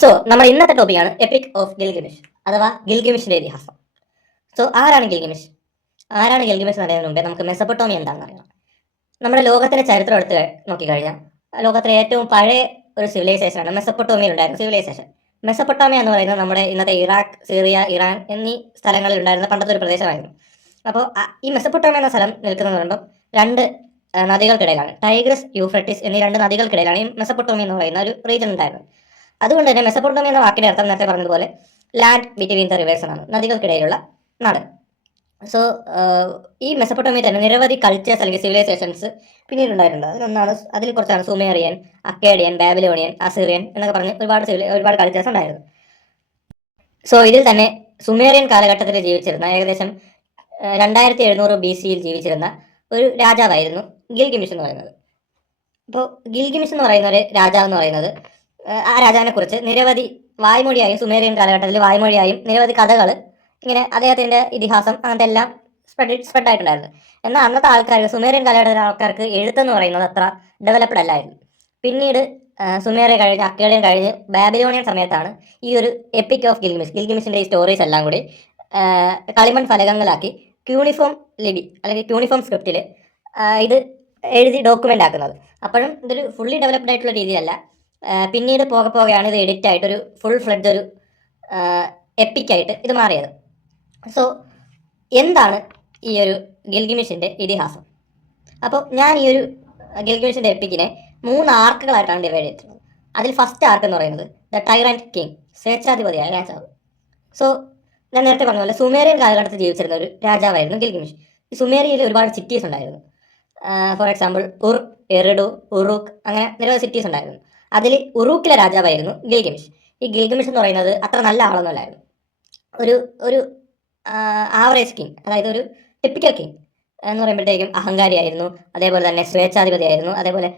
So നമ്മുടെ ഇന്നത്തെ ടോപ്പിക്കാണ് എപ്പിക് ഓഫ് ഗിൽഗമിഷ് അഥവാ ഗിൽഗമിഷിന്റെ ഇതിഹാസം. സോ ആരാണ് ഗിൽഗമിഷ്? ആരാണ് ഗിൽഗമിഷ് എന്ന് അറിയുന്നതിന് മുമ്പേ നമുക്ക് മെസ്സപ്പൊട്ടോമി എന്താണെന്ന് അറിയണം. നമ്മുടെ ലോകത്തിന്റെ ചരിത്രം എടുത്ത് നോക്കിക്കഴിഞ്ഞാൽ ലോകത്തിലെ ഏറ്റവും പഴയ ഒരു സിവിലൈസേഷൻ ആണ് മെസ്സപ്പൊട്ടോമിയിൽ ഉണ്ടായിരുന്ന സിവിലൈസേഷൻ മെസ്സപ്പൊട്ടോമിയ എന്ന് പറയുന്നത് നമ്മുടെ ഇന്നത്തെ ഇറാഖ് സിറിയ ഇറാൻ എന്നീ സ്ഥലങ്ങളിൽ ഉണ്ടായിരുന്ന പണ്ടത്തെ ഒരു പ്രദേശമായിരുന്നു അപ്പോൾ ഈ മെസ്സപ്പൊട്ടോമിയ എന്ന സ്ഥലം നിൽക്കുന്നത് കൊണ്ടും രണ്ട് നദികൾക്കിടയിലാണ്. ടൈഗ്രസ് യൂഫ്രട്ടിസ് എന്നീ രണ്ട് നദികൾക്കിടയിലാണ് ഈ മെസ്സപ്പൊട്ടോമിയ എന്ന് പറയുന്ന ഒരു റീജിയൻ ഉണ്ടായിരുന്നത്. അതുകൊണ്ട് തന്നെ മെസ്സപ്പൊട്ടോമിയ എന്ന വാക്കിന്റെ അർത്ഥം നേരത്തെ പറഞ്ഞതുപോലെ ലാൻഡ് ബിറ്റ്വീൻ ദ റിവേഴ്സ് എന്നാണ്. നദികൾക്കിടയിലുള്ള നാട്. സോ ഈ മെസ്സപ്പൊട്ടോമിയ തന്നെ നിരവധി കൾച്ചേഴ്സ് അല്ലെങ്കിൽ സിവിലൈസേഷൻസ് പിന്നീട് ഉണ്ടായിട്ടുണ്ട് അതിലൊന്നാണ് അതിൽ കുറച്ചാണ് സുമേറിയൻ അക്കേഡിയൻ ബാബിലോണിയൻ അസീറിയൻ എന്നൊക്കെ പറഞ്ഞ് ഒരുപാട് സിവിലൈ ഒരുപാട് കൾച്ചേഴ്സ് ഉണ്ടായിരുന്നു. സോ ഇതിൽ തന്നെ സുമേറിയൻ കാലഘട്ടത്തിൽ ജീവിച്ചിരുന്ന ഏകദേശം രണ്ടായിരത്തി എഴുന്നൂറ് ബി സിയിൽ ജീവിച്ചിരുന്ന ഒരു രാജാവായിരുന്നു ഗിൽഗിമിഷ് എന്ന് പറയുന്നത്. അപ്പോൾ ഗിൽഗിമിഷ് എന്ന് പറയുന്ന ഒരു രാജാവ് എന്ന് പറയുന്നത് ആ, ആ രാജാവിനെ കുറിച്ച് നിരവധി വായ്മൊഴിയായും സുമേറിയൻ കാലഘട്ടത്തിൽ വായ്മൊഴിയായും നിരവധി കഥകൾ ഇങ്ങനെ അദ്ദേഹത്തിന്റെ ഇതിഹാസം അങ്ങനത്തെ എല്ലാം സ്പ്രെഡ് സ്പ്രെഡ് ആയിട്ടുണ്ടായിരുന്നു. എന്നാൽ അന്നത്തെ ആൾക്കാർ സുമേറിയൻ കാലഘട്ടത്തിലെ ആൾക്കാർക്ക് എഴുത്തെന്ന് പറയുന്നത് അത്ര ഡെവലപ്ഡ് അല്ലായിരുന്നു. പിന്നീട് സുമേറിയ കഴിഞ്ഞ് അക്കേഡിയൻ കഴിഞ്ഞ് ബാബിലോണിയൻ സമയത്താണ് ഈ ഒരു എപ്പിക് ഓഫ് ഗിൽഗിമിസ് ഗിൽഗിമിഷിന്റെ ഈ സ്റ്റോറീസ് എല്ലാം കൂടി കളിമൺ ഫലകങ്ങളാക്കി ക്യൂണിഫോം ലിപി അല്ലെങ്കിൽ ക്യൂണിഫോം സ്ക്രിപ്റ്റിൽ ഇത് എഴുതി ഡോക്യുമെന്റ് ആക്കുന്നത്. അപ്പോഴും ഇതൊരു ഫുള്ളി ഡെവലപ്ഡ് ആയിട്ടുള്ള രീതിയല്ല. ആ, പിന്നീട് പോകെ പോകെയാണ് ഇത് എഡിറ്റ് ആയിട്ട് ഒരു ഫുൾ ഫ്ലഡ് ഒരു എപ്പിക്കായിട്ട് ഇത് മാറിയത്. സോ എന്താണ് ഈ ഒരു ഗിൽഗിമിഷിന്റെ ഇതിഹാസം? അപ്പോൾ ഞാൻ ഈ ഒരു ഗിൽഗിമിഷിന്റെ എപ്പിക്കിനെ മൂന്ന് ആർക്കുകളായിട്ടാണ് ഡിവൈഡ് ചെയ്തിട്ടുള്ളത്. അതിൽ ഫസ്റ്റ് ആർക്ക് എന്ന് പറയുന്നത് ദ ടൈറന്റ് കിങ് സ്വേച്ഛാധിപതിയായ രാജാവ്. സോ ഞാൻ നേരത്തെ പറഞ്ഞ പോലെ സുമേറിയൻ കാലഘട്ടത്തിൽ ജീവിച്ചിരുന്ന ഒരു രാജാവായിരുന്നു ഗിൽഗിമിഷ്. ഈ സുമേറിയയിൽ ഒരുപാട് സിറ്റീസ് ഉണ്ടായിരുന്നു. ഫോർ എക്സാമ്പിൾ ഉർ എറിഡു ഉറുഖ് അങ്ങനെ നിരവധി സിറ്റീസ് ഉണ്ടായിരുന്നു. അതിൽ ഉറൂക്കിലെ രാജാവായിരുന്നു ഗിൽഗമിഷ്. ഈ ഗിൽഗമിഷ് എന്ന് പറയുന്നത് അത്ര നല്ല ആളൊന്നുമല്ലായിരുന്നു. ഒരു ഒരു ആവറേജ് കിങ് അതായത് ഒരു ടിപ്പിക്കൽ കിങ് എന്ന് പറയുമ്പോഴത്തേക്കും അഹങ്കാരിയായിരുന്നു അതേപോലെ തന്നെ സ്വേച്ഛാധിപതിയായിരുന്നു അതേപോലെ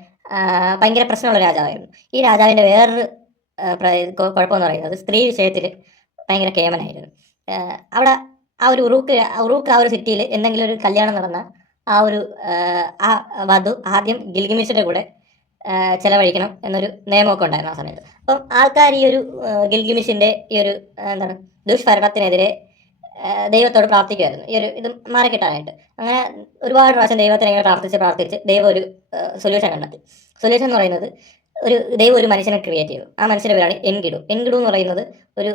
ഭയങ്കര പ്രശ്നമുള്ള രാജാവായിരുന്നു. ഈ രാജാവിന്റെ വേറൊരു കുഴപ്പമെന്ന് പറയുന്നത് സ്ത്രീ വിഷയത്തിൽ ഭയങ്കര കേമനായിരുന്നു. അവിടെ ആ ഒരു ഉറൂക്ക് ഉറൂക്ക് ആ ഒരു സിറ്റിയിൽ എന്തെങ്കിലും ഒരു കല്യാണം നടന്ന ആ ഒരു ആ, വധു ആദ്യം ഗിൽഗമിഷിന്റെ കൂടെ ചെലവഴിക്കണം എന്നൊരു നിയമമൊക്കെ ഉണ്ടായിരുന്നു ആ സമയത്ത്. അപ്പം ആൾക്കാർ ഈ ഒരു ഗിൽഗിമിഷിന്റെ ഈ ഒരു എന്താണ് ദുഷ്ഭരണത്തിനെതിരെ ദൈവത്തോട് പ്രാർത്ഥിക്കുമായിരുന്നു ഈ ഒരു ഇത് മാറിക്കിട്ടാനായിട്ട് അങ്ങനെ ഒരുപാട് പ്രാവശ്യം ദൈവത്തിനെ ഇങ്ങനെ പ്രാർത്ഥിച്ച് പ്രാർത്ഥിച്ച് ദൈവം ഒരു സൊല്യൂഷൻ കണ്ടെത്തി. സൊല്യൂഷൻ എന്ന് പറയുന്നത് ഒരു ദൈവം ഒരു മനുഷ്യനെ ക്രിയേറ്റ് ചെയ്തു. ആ മനുഷ്യന്റെ പേരാണ് എൻഗിഡു. എൻഗിഡു എന്ന് പറയുന്നത് ഒരു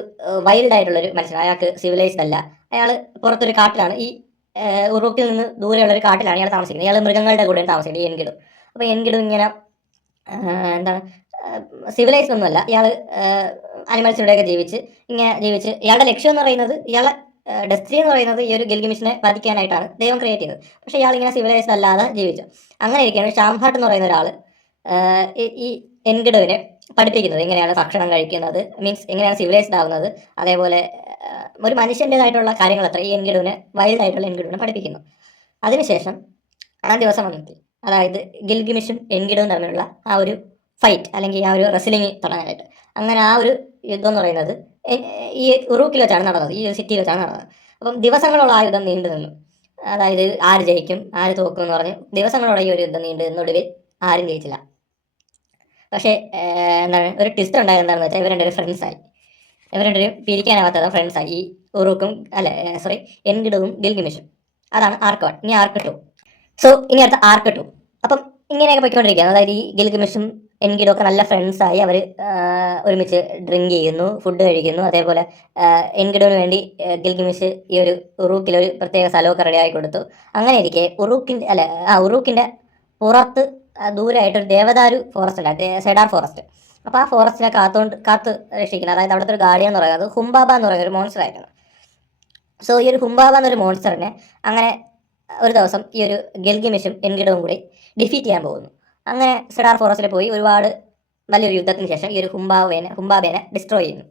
വൈൽഡ് ആയിട്ടുള്ള ഒരു മനുഷ്യൻ. അയാൾക്ക് സിവിലൈസ്ഡ് അല്ല. അയാൾ പുറത്തൊരു കാട്ടിലാണ്. ഈ ഉറുക്കിൽ നിന്ന് ദൂരെയുള്ള ഒരു കാട്ടിലാണ് ഇയാൾ താമസിക്കുന്നത്. ഇയാൾ മൃഗങ്ങളുടെ കൂടെയാണ് താമസിക്കുന്നത് ഈ എൻകിടു അപ്പോൾ എൻകിടു ഇങ്ങനെ എന്താണ് സിവിലൈസ്ഡ് ഒന്നുമല്ല. ഇയാൾ അനിമൽസിലൂടെയൊക്കെ ജീവിച്ച് ഇങ്ങനെ ജീവിച്ച് ഇയാളുടെ ലക്ഷ്യം എന്ന് പറയുന്നത് ഇയാളെ ഡെസ്റ്റി എന്ന് പറയുന്നത് ഈ ഒരു ഗിൽഗിമിഷിനെ വധിക്കാനായിട്ടാണ് ദൈവം ക്രിയേറ്റ് ചെയ്തത്. പക്ഷെ ഇയാൾ ഇങ്ങനെ സിവിലൈസ്ഡ് അല്ലാതെ ജീവിച്ചു. അങ്ങനെ ഇരിക്കുകയാണ് ഷാംഹാട്ട് എന്ന് പറയുന്ന ഒരാൾ ഈ എൻകിടുവിനെ പഠിപ്പിക്കുന്നത്. എങ്ങനെയാണ് ഭക്ഷണം കഴിക്കുന്നത് മീൻസ് എങ്ങനെയാണ് സിവിലൈസ്ഡ് ആവുന്നത്. അതേപോലെ ഒരു മനുഷ്യന്റെതായിട്ടുള്ള കാര്യങ്ങൾ അത്ര ഈ എൻഗിഡുവിനെ വൈൽഡായിട്ടുള്ള എൻകിടുവിനെ പഠിപ്പിക്കുന്നു. അതിനുശേഷം ആ ദിവസം വന്നെത്തി. അതായത് ഗിൽഗിമിഷും എൻഗിഡും തമ്മിലുള്ള ആ ഒരു ഫൈറ്റ് അല്ലെങ്കിൽ ആ ഒരു റെസ്ലിംഗ് തുടങ്ങാനായിട്ട്. അങ്ങനെ ആ ഒരു യുദ്ധം എന്ന് പറയുന്നത് ഈ ഉറൂക്കിൽ വെച്ചാണ് നടന്നത് ഈ സിറ്റിയിൽ വെച്ചാണ് നടന്നത്. അപ്പം ദിവസങ്ങളോളം ആ യുദ്ധം നീണ്ടു നിന്നു. അതായത് ആര് ജയിക്കും ആര് തോക്കും എന്ന് പറഞ്ഞ് ദിവസങ്ങളോളം ഈ ഒരു യുദ്ധം നീണ്ടു നിന്നൊടുവിൽ ആരും ജയിച്ചില്ല. പക്ഷേ എന്താണ് ഒരു ട്വിസ്റ്റ് ഉണ്ടായത് എന്താണെന്ന് വെച്ചാൽ ഇവരുടെ ഒരു ഫ്രണ്ട്സായി ഇവരുടെ ഒരു പിരിക്കാനാവാത്തത് ഫ്രണ്ട്സായി ഈ ഉറൂക്കും അല്ല സോറി എൻഗിഡവും ഗിൽഗിമിഷും. അതാണ് ആർക്ക് ഇനി ആർക്ക് ടു സോ ഇനി അടുത്ത ആർക്ക് ടു അപ്പം ഇങ്ങനെയൊക്കെ പോയിക്കൊണ്ടിരിക്കുകയാണ്. അതായത് ഈ ഗിൽഗമിഷും എൻഗിഡും ഒക്കെ നല്ല ഫ്രണ്ട്സായി അവർ ഒരുമിച്ച് ഡ്രിങ്ക് ചെയ്യുന്നു ഫുഡ് കഴിക്കുന്നു. അതേപോലെ എൻഗിഡോന് വേണ്ടി ഗിൽഗമിഷ് ഈ ഒരു ഉറൂക്കിൽ ഒരു പ്രത്യേക സ്ഥലമൊക്കെ റെഡിയായി കൊടുത്തു. അങ്ങനെ ഇരിക്കെ ഉറൂക്കിന്റെ അല്ല ആ ഉറൂക്കിന്റെ പുറത്ത് ദൂരമായിട്ടൊരു ദേവദാരു ഫോറസ്റ്റ് ഉണ്ട്. സെഡാർ ഫോറസ്റ്റ് അപ്പോൾ ആ ഫോറസ്റ്റിനെ കാത്തുകൊണ്ട് കാത്ത് രക്ഷിക്കുന്നത് അതായത് അവിടുത്തെ ഒരു ഗാർഡിയൻ എന്ന് പറയുന്നത് ഹുംബാബ എന്ന് പറയുന്ന ഒരു മോൺസ്റ്റർ ആയിരുന്നു. സോ ഈ ഒരു ഹുംബാബ എന്നൊരു മോൺസ്റ്ററിനെ അങ്ങനെ ഒരു ദിവസം ഈ ഒരു ഗൽഗിമിഷും എൻഗിഡവും കൂടി ഡിഫീറ്റ് ചെയ്യാൻ പോകുന്നു. അങ്ങനെ സെഡാർ ഫോറസ്റ്റിൽ പോയി ഒരുപാട് വലിയൊരു യുദ്ധത്തിന് ശേഷം ഈ ഒരു ഹുംബാബേനെ ഹുംബാബേനെ ഡിസ്ട്രോയ് ചെയ്യുന്നു.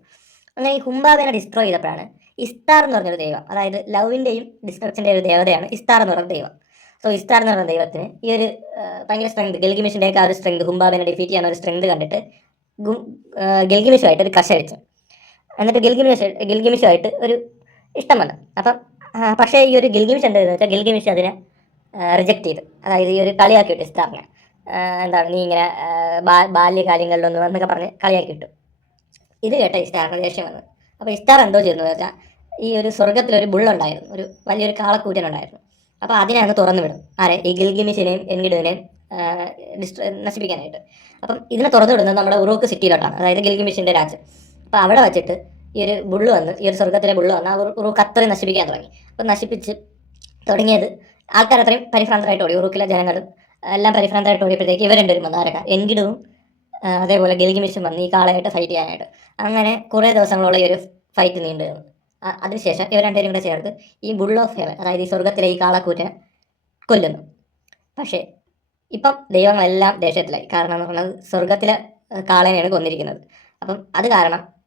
അങ്ങനെ ഈ ഹുംബാബേനെ ഡിസ്ട്രോയ് ചെയ്തപ്പോഴാണ് ഇസ്താർ എന്ന് പറഞ്ഞൊരു ദൈവം അതായത് ലവിന്റെയും ഡിസ്ട്രക്ഷന്റെ ഒരു ദേവതയാണ് ഇസ്താർ എന്ന് പറഞ്ഞ ദൈവം. സോ ഇസ്താർ എന്ന് പറഞ്ഞ ദൈവത്തിന് ഈ ഒരു ഭയങ്കര സ്ട്രെങ്ത് ഗൽഗിമിഷിന്റെയൊക്കെ ആ ഒരു സ്ട്രെങ്ത് ഹുംബാബേനെ ഡിഫീറ്റ് ചെയ്യാൻ ഒരു സ്ട്രെങ്ത് കണ്ടിട്ട് ഗൽഗിമിഷുമായിട്ട് ഒരു കഷ വെച്ചു. എന്നിട്ട് ഗിൽഗിമിഷ് ഗിൽഗിമിഷുമായിട്ട് ഒരു ഇഷ്ടം വന്നു. അപ്പം പക്ഷേ ഈ ഒരു ഗിൽഗിമിഷ് എന്താണെന്ന് വെച്ചാൽ ഗിൽഗിമിഷ് അതിനെ റിജക്റ്റ് ചെയ്തു. അതായത് ഈ ഒരു കളിയാക്കിയിട്ട് ആ, എന്താണ് നീ ഇങ്ങനെ ബാല്യകാലങ്ങളിലൊന്നും എന്നൊക്കെ പറഞ്ഞ് കളിയാക്കി വിട്ടു ഇത് കേട്ട ഇസ്താറിന് ദേഷ്യം വന്നു. അപ്പോൾ ഇസ്താർ എന്തോ ചെയ്യുന്നു വെച്ചാൽ ഈ ഒരു സ്വർഗത്തിലൊരു ബുള്ളുണ്ടായിരുന്നു. ഒരു വലിയൊരു കാളക്കൂറ്റനുണ്ടായിരുന്നു. അപ്പോൾ അതിനെ അങ്ങ് തുറന്നു വിടും ആരെ? ഈ ഗിൽഗിമിഷിനെയും എൻഗിഡുവിനെയും ഡിസ്ട്രോ നശിപ്പിക്കാനായിട്ട്. അപ്പം ഇതിനെ തുറന്നു വിടുന്നത് നമ്മുടെ ഉറൂക്ക് സിറ്റിയിലോട്ടാണ്. അതായത് ഗിൽഗിമിഷിന്റെ രാജ്യം. അപ്പോൾ അവിടെ വെച്ചിട്ട് ഈ ഒരു ബുള്ള് വന്ന്. ഈ ഒരു സ്വർഗത്തിലെ ബുള്ള് വന്ന്. ആ അത്രയും നശിപ്പിക്കാൻ തുടങ്ങി. അപ്പം നശിപ്പിച്ച് തുടങ്ങിയത് ആൾക്കാർ അത്രയും പരിഭ്രാന്തരായിട്ട് ഓടി. ഉറൂക്കിലെ ജനങ്ങളും എല്ലാം പരിഭ്രാന്തരായിട്ട് ഓടിയപ്പോഴത്തേക്ക് ഇവരുണ്ട് ഒരു എൻഗിഡും ആ, അതേപോലെ ഗിൽഗിമിഷും വന്ന് ഈ കാളയായിട്ട് ഫൈറ്റ് ചെയ്യാനായിട്ട്. അങ്ങനെ കുറേ ദിവസങ്ങളോളം ഈ ഒരു ഫൈറ്റ് നീണ്ടു അതിനുശേഷം ഇവർ രണ്ടുപേരും കൂടെ ചേർത്ത് ഈ ബുൾ ഓഫ് ഹെവൻ അതായത് ഈ സ്വർഗത്തിലെ ഈ കാളക്കൂറ്റ കൊല്ലുന്നു. പക്ഷേ ഇപ്പം ദൈവങ്ങളെല്ലാം ദേഷ്യത്തിലായി. കാരണം എന്ന് പറഞ്ഞാൽ സ്വർഗത്തിലെ കാളേനെയാണ് കൊന്നിരിക്കുന്നത്. അപ്പം അത് കാരണം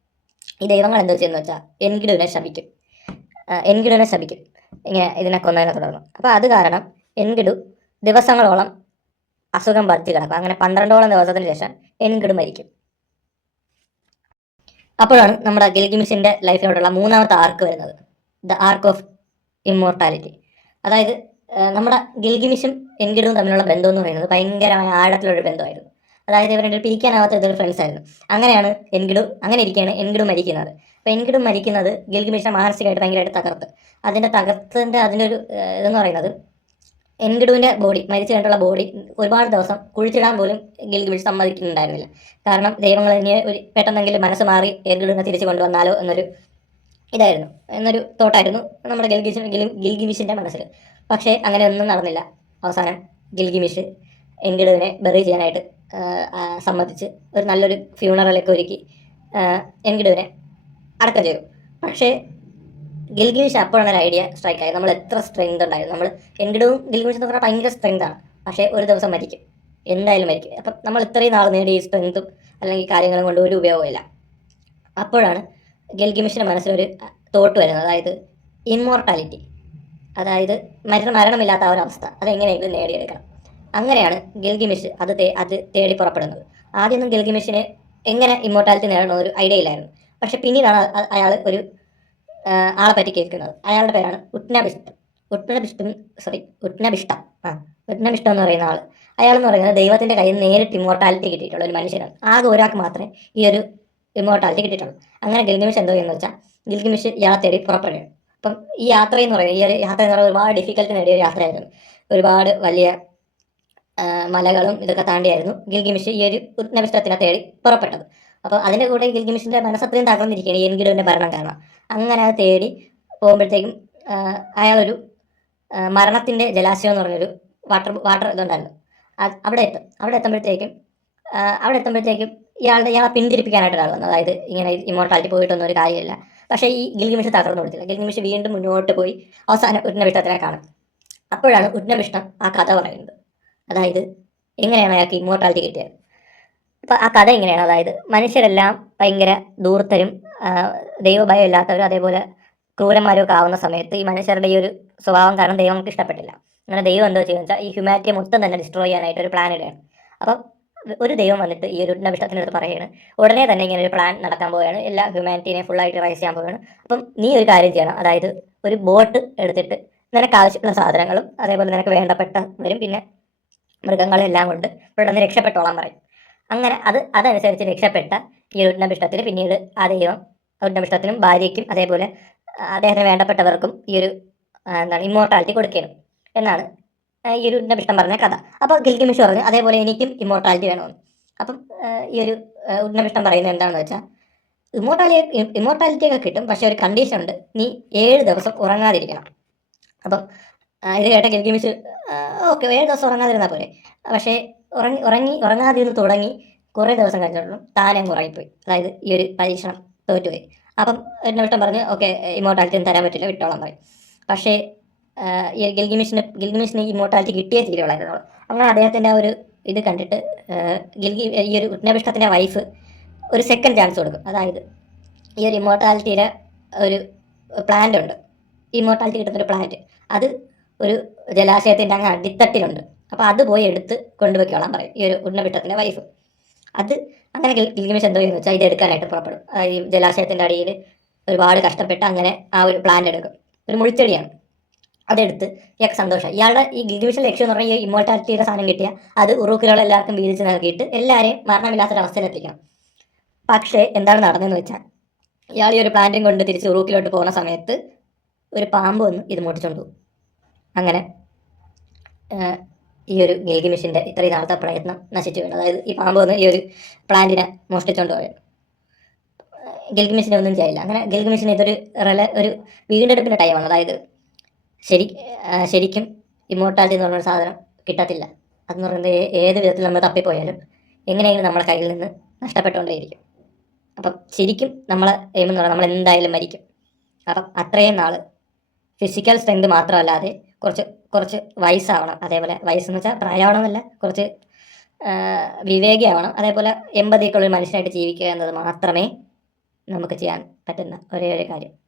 ഈ ദൈവങ്ങൾ എന്തോ ചെയ്യുന്നു വെച്ചാൽ എൻഗിഡുവിനെ ശപിക്കും. എൻകിടുവിനെ ശപിക്കും. ഇങ്ങനെ ഇതിനെ കൊന്നതിനെ തുടർന്ന്. അപ്പോൾ അത് കാരണം എൻഗിഡു ദിവസങ്ങളോളം അസുഖം ബാധിച്ച് കിടക്കും. അങ്ങനെ പന്ത്രണ്ടോളം ദിവസത്തിന് ശേഷം എൻഗിഡു മരിക്കും. അപ്പോഴാണ് നമ്മുടെ ഗിൽഗിമിഷിന്റെ ലൈഫിലോട്ടുള്ള മൂന്നാമത്തെ ആർക്ക് വരുന്നത്. ദ ആർക്ക് ഓഫ് ഇമ്മോർട്ടാലിറ്റി അതായത് നമ്മുടെ ഗിൽഗിമിഷും എൻഗിഡും തമ്മിലുള്ള ബന്ധം എന്ന് പറയുന്നത് ഭയങ്കരമായ ആഴത്തിലൊരു ബന്ധമായിരുന്നു. അതായത് ഇവർ രണ്ടും പിരിക്കാനാവാത്ത ഇതൊരു ഫ്രണ്ട്സ് ആയിരുന്നു. അങ്ങനെയാണ് എൻഗിഡു അങ്ങനെ ഇരിക്കുകയാണ് എൻഗിഡു മരിക്കുന്നത്. അപ്പോൾ എൻഗിഡു മരിക്കുന്നത് ഗിൽഗിമിഷിനെ മാനസികമായിട്ട് ഭയങ്കരമായിട്ട് തകർത്ത്. അതിന്റെ തകർത്തതിന്റെ അതിന്റെ ഒരു ഇതെന്ന് പറയുന്നത് എൻഗിഡുവിന്റെ ബോഡി മരിച്ചു കഴിഞ്ഞിട്ടുള്ള ബോഡി ഒരുപാട് ദിവസം കുഴിച്ചിടാൻ പോലും ഗിൽഗിമിഷ് സമ്മതിക്കുന്നുണ്ടായിരുന്നില്ല കാരണം ദൈവങ്ങൾ ഇനി ഒരു പെട്ടെന്നെങ്കിലും മനസ്സ് മാറി എൻഗിഡുവിനെ തിരിച്ചു കൊണ്ടുവന്നാലോ എന്നൊരു ഇതായിരുന്നു. എന്നൊരു തോട്ടായിരുന്നു നമ്മുടെ ഗിൽഗിഷ് ഗിൽ ഗിൽഗിമിഷിന്റെ മനസ്സിൽ പക്ഷേ അങ്ങനെ ഒന്നും നടന്നില്ല. അവസാനം ഗിൽഗിമിഷ് എൻഗിഡുവിനെ ബെറി ചെയ്യാനായിട്ട് സമ്മതിച്ച് ഒരു നല്ലൊരു ഫ്യൂണറലൊക്കെ ഒരുക്കി ആഹ്, എൻഗിഡിനെ അടക്കം ചെയ്തു. പക്ഷേ ഗിൽഗിമിഷ് അപ്പോഴാണ് ഒരു ഐഡിയ സ്ട്രൈക്ക് ആയത്. നമ്മൾ എത്ര സ്ട്രെങ്ത് ഉണ്ടായിരുന്നു നമ്മൾ എൻഗിഡും ഗിൽഗിമിഷ് എന്ന് പറഞ്ഞാൽ ഭയങ്കര സ്ട്രെങ്ത് ആണ്. പക്ഷേ ഒരു ദിവസം മരിക്കും. എന്തായാലും മരിക്കും. അപ്പം നമ്മൾ ഇത്രയും നാൾ നേടിയ ഈ സ്ട്രെങ്ത്തും അല്ലെങ്കിൽ കാര്യങ്ങളും കൊണ്ട് ഒരു ഉപയോഗമില്ല അപ്പോഴാണ് ഗിൽഗിമിഷിന്റെ മനസ്സിലൊരു തോട്ട് വരുന്നത്. അതായത് ഇമ്മോർട്ടാലിറ്റി അതായത് മരണം മരണമില്ലാത്ത ആ ഒരു അവസ്ഥ. അതെങ്ങനെയെങ്കിലും നേടിയെടുക്കണം. അങ്ങനെയാണ് ഗിൽഗിമിഷ് അത് അത് തേടി പുറപ്പെടുന്നത്. ആദ്യമൊന്നും ഗിൽഗിമിഷിന് എങ്ങനെ ഇമ്മോർട്ടാലിറ്റി നേടണം ഒരു ഐഡിയ ഇല്ലായിരുന്നു. പക്ഷെ പിന്നീടാണ് അയാൾ ഒരു ആളെ പറ്റി കേൾക്കുന്നത്. അയാളുടെ പേരാണ് ഉട്നബിഷ്ടം ഉട്നബിഷ്ടം സോറി ഉട്നബിഷ്ടം ആ ഉട്നബിഷ്ടം എന്ന് പറയുന്ന ആൾ അയാൾ എന്ന് പറയുന്നത് ദൈവത്തിന്റെ കയ്യിൽ നേരിട്ട് ഇമ്മോർട്ടാലിറ്റി കിട്ടിയിട്ടുള്ള ഒരു മനുഷ്യനാണ്. ആകെ ഒരാൾക്ക് മാത്രമേ ഈ ഒരു ഇമ്മോർട്ടാലിറ്റി കിട്ടിയിട്ടുള്ളൂ. അങ്ങനെ ഗിൽഗിമിഷ് എന്തോ എന്ന് വെച്ചാൽ ഗിൽഗിമിഷ് ഇയാളെ തേടി പുറപ്പെടുകയാണ്. അപ്പം ഈ യാത്ര എന്ന് പറയുന്നത് ഈ ഒരു യാത്ര എന്ന് പറയുന്നത് ഒരുപാട് ഡിഫിക്കൽട്ടി നേടിയ ഒരു യാത്രയായിരുന്നു. ഒരുപാട് വലിയ മലകളും ഇതൊക്കെ താണ്ടിയായിരുന്നു. ഗിൽഗിമിഷ് ഈ ഒരു ഉത്നവിഷ്ടത്തിനെ തേടി പുറപ്പെട്ടത്. അപ്പോൾ അതിന്റെ കൂടെ ഗിൽഗിമിഷിന്റെ മനസ്സത്രയും തകർന്നിരിക്കുകയാണ് എൻഗിഡുവിന്റെ ഭരണം കാരണം. അങ്ങനെ അത് തേടി പോകുമ്പോഴത്തേക്കും അയാളൊരു മരണത്തിന്റെ ജലാശയം എന്ന് പറഞ്ഞൊരു വാട്ടർ വാട്ടർ ഇതുണ്ടായിരുന്നു. അവിടെ എത്തും. അവിടെ എത്തുമ്പോഴത്തേക്കും അവിടെ എത്തുമ്പോഴത്തേക്കും ഇയാളുടെ ഇയാളെ പിന്തിരിപ്പിക്കാനായിട്ട് ഒരാൾ വന്നു. അതായത് ഇങ്ങനെ ഇമോർട്ടാലിറ്റി പോയിട്ടൊന്നും ഒരു കാര്യമില്ല. പക്ഷേ ഈ ഗിൽഗിമിഷ് തകർന്നു കൊടുത്തില്ല. ഗിൽഗിമിഷ് വീണ്ടും മുന്നോട്ട് പോയി അവസാനം ഉന്നവിഷ്ടത്തിനെ കാണും. അപ്പോഴാണ് ഉന്നവിഷ്ടം ആ കഥ പറയുന്നത്. അതായത് എങ്ങനെയാണ് അയാൾക്ക് ഇമ്മോർട്ടാലിറ്റി കിട്ടിയത്? അപ്പോൾ ആ കഥ എങ്ങനെയാണ്? അതായത് മനുഷ്യരെല്ലാം ഭയങ്കര ദൂർത്തരും ദൈവഭയം ഇല്ലാത്തവരും അതേപോലെ ക്രൂരന്മാരും ഒക്കെ ആവുന്ന സമയത്ത് ഈ മനുഷ്യരുടെ ഈ ഒരു സ്വഭാവം കാരണം ദൈവം നമുക്ക് ഇഷ്ടപ്പെട്ടില്ല. അങ്ങനെ ദൈവം എന്തോ ചെയ്യുന്നത് വെച്ചാൽ ഈ ഹ്യൂമാനിറ്റിയെ മൊത്തം തന്നെ ഡിസ്ട്രോയ് ചെയ്യാനായിട്ട് ഒരു പ്ലാൻ ഇടുകയാണ്. അപ്പം ഒരു ദൈവം വന്നിട്ട് ഈ ഒരു ഉന്നവിഷ്ടത്തിന്റെ അടുത്ത് പറയുകയാണ് ഉടനെ തന്നെ ഇങ്ങനെ ഒരു പ്ലാൻ നടക്കാൻ പോവുകയാണ്. എല്ലാ ഹ്യൂമാനിറ്റീനെ ഫുള്ളായിട്ട് റൈസ് ചെയ്യാൻ പോവുകയാണ്. അപ്പം നീ ഒരു കാര്യം ചെയ്യണം. അതായത് ഒരു ബോട്ട് എടുത്തിട്ട് നിനക്ക് ആവശ്യമുള്ള സാധനങ്ങളും അതേപോലെ നിനക്ക് വേണ്ടപ്പെട്ടവരും പിന്നെ മൃഗങ്ങളും എല്ലാം കൊണ്ട് ഇവിടെ നിന്ന് രക്ഷപ്പെട്ടോളാൻ പറയും. അങ്ങനെ അത് അതനുസരിച്ച് രക്ഷപ്പെട്ട ഈ ഉന്നമിഷ്ടത്തിന് പിന്നീട് ആ ദൈവം ഉന്നമിഷ്ടത്തിനും ഭാര്യയ്ക്കും അതേപോലെ അദ്ദേഹത്തിന് വേണ്ടപ്പെട്ടവർക്കും ഈ ഒരു എന്താണ് ഇമ്മോർട്ടാലിറ്റി കൊടുക്കുകയാണ് എന്നാണ് ഈ ഒരു ഉന്നമിഷ്ടം പറഞ്ഞ കഥ. അപ്പോൾ ഗിൽഗമിഷ് പറഞ്ഞു അതേപോലെ എനിക്കും ഇമ്മോർട്ടാലിറ്റി വേണമെന്ന്. അപ്പം ഈ ഒരു ഉന്നമിഷ്ടം പറയുന്നത് എന്താണെന്ന് വെച്ചാൽ ഇമ്മോർട്ടാലിറ്റി ഇമ്മോർട്ടാലിറ്റി ഒക്കെ കിട്ടും പക്ഷേ ഒരു കണ്ടീഷൻ ഉണ്ട്. നീ ഏഴ് ദിവസം ഉറങ്ങാതിരിക്കണം. അപ്പം ഇത് കേട്ട ഗിൽഗിമിഷ് ഓക്കെ ഏഴ് ദിവസം ഉറങ്ങാതിരുന്നാൽ പോരെ. പക്ഷേ ഉറങ്ങി ഉറങ്ങി ഉറങ്ങാതിരുന്ന് തുടങ്ങി കുറേ ദിവസം കഴിഞ്ഞിട്ടുള്ളൂ താനെ ഉറങ്ങിപ്പോയി അതായത് ഈ ഒരു പരീക്ഷണം തോറ്റുപോയി. അപ്പം എന്നെ വിട്ടം പറഞ്ഞ് ഓക്കെ ഇമോർട്ടാലിറ്റി ഒന്നും തരാൻ പറ്റില്ല വിട്ടോളാം പറയും. പക്ഷേ ഈ ഗിൽഗിമിഷിന് ഗിൽഗിമിഷിന് ഇമോർട്ടാലിറ്റി കിട്ടിയേ തീരുള്ളായിരുന്നു അങ്ങനെ അദ്ദേഹത്തിന്റെ ആ ഒരു ഇത് കണ്ടിട്ട് ഗിൽഗി ഈ ഒരു ഉന്നഭിഷ്ടത്തിന്റെ വൈഫ് ഒരു സെക്കൻഡ് ചാൻസ് കൊടുക്കും. അതായത് ഈ ഒരു ഇമോർട്ടാലിറ്റിയുടെ ഒരു പ്ലാന്റ് ഉണ്ട്. ഇമോർട്ടാലിറ്റി കിട്ടുന്നൊരു പ്ലാന്റ്. അത് ഒരു ജലാശയത്തിന്റെ അങ്ങ് അടിത്തട്ടിലുണ്ട്. അപ്പോൾ അത് പോയി എടുത്ത് കൊണ്ടുപോയിക്കോളാൻ പറയും. ഈ ഒരു ഉണ്ണപിട്ടത്തിന്റെ വൈഫ് അത് അങ്ങനെ ഗിൽഗമേഷ് എന്തോ എന്ന് വെച്ചാൽ ഇത് എടുക്കാനായിട്ട് പുറപ്പെടും. ഈ ജലാശയത്തിന്റെ അടിയിൽ ഒരുപാട് കഷ്ടപ്പെട്ട് അങ്ങനെ ആ ഒരു പ്ലാന്റ് എടുക്കും. ഒരു മുൾച്ചെടിയാണ്. അതെടുത്ത് ഇയാൾക്ക് സന്തോഷം ഇയാളുടെ ഈ ഗിൽഗമേഷ് ലക്ഷ്യം എന്ന് പറഞ്ഞാൽ ഈ ഇമ്മോർട്ടാലിറ്റിയുടെ സാധനം കിട്ടിയ അത് ഉറൂക്കിലുള്ള എല്ലാവർക്കും വീതിച്ച് നൽകിയിട്ട് എല്ലാവരെയും മരണമില്ലാത്തൊരവസ്ഥയിൽ എത്തിക്കണം. പക്ഷേ എന്താണ് നടന്നതെന്ന് വെച്ചാൽ ഇയാൾ ഈ ഒരു പ്ലാന്റും കൊണ്ട് തിരിച്ച് ഉറൂക്കിലോട്ട് പോകുന്ന സമയത്ത് ഒരു പാമ്പ് വന്ന് ഇത് മുട്ടിച്ചുകൊണ്ട് പോകും. അങ്ങനെ ഈ ഒരു ഗിൽഗിമിഷിന്റെ ഇത്രയും നാളത്തെ പ്രയത്നം നശിച്ചു വീണു. അതായത് ഈ പാമ്പ് വന്ന് ഈ ഒരു പ്ലാന്റിനെ മോഷ്ടിച്ചുകൊണ്ട് പോയത് ഗിൽഗിമിഷിനെ ഒന്നും ചെയ്യില്ല അങ്ങനെ ഗിൽഗിമിഷിന് ഇതൊരു റില ഒരു വീണ്ടെടുപ്പിന്റെ ടൈമാണ് അതായത് ശരി ശരിക്കും ഇമ്മോർട്ടാലിറ്റി എന്ന് പറഞ്ഞൊരു സാധനം കിട്ടത്തില്ല. അതെന്ന് പറയുന്നത് ഏത് വിധത്തിൽ നമ്മൾ തപ്പിപ്പോയാലും എങ്ങനെയെങ്കിലും നമ്മുടെ കയ്യിൽ നിന്ന് നഷ്ടപ്പെട്ടുകൊണ്ടേയിരിക്കും. അപ്പം ശരിക്കും നമ്മളെ എയിമെന്ന് പറഞ്ഞാൽ നമ്മൾ എന്തായാലും മരിക്കും. അപ്പം അത്രയും നാൾ ഫിസിക്കൽ സ്ട്രെങ്ത് മാത്രമല്ലാതെ കുറച്ച് കുറച്ച് വയസ്സാവണം. അതേപോലെ വയസ്സെന്ന് വെച്ചാൽ പ്രായമാവണമെന്നല്ല കുറച്ച് വിവേകിയാവണം. അതേപോലെ എൺപതിക്കുള്ളിൽ മനുഷ്യനായിട്ട് ജീവിക്കുക എന്നത് മാത്രമേ നമുക്ക് ചെയ്യാൻ പറ്റുന്ന ഒരേ ഒരു കാര്യം.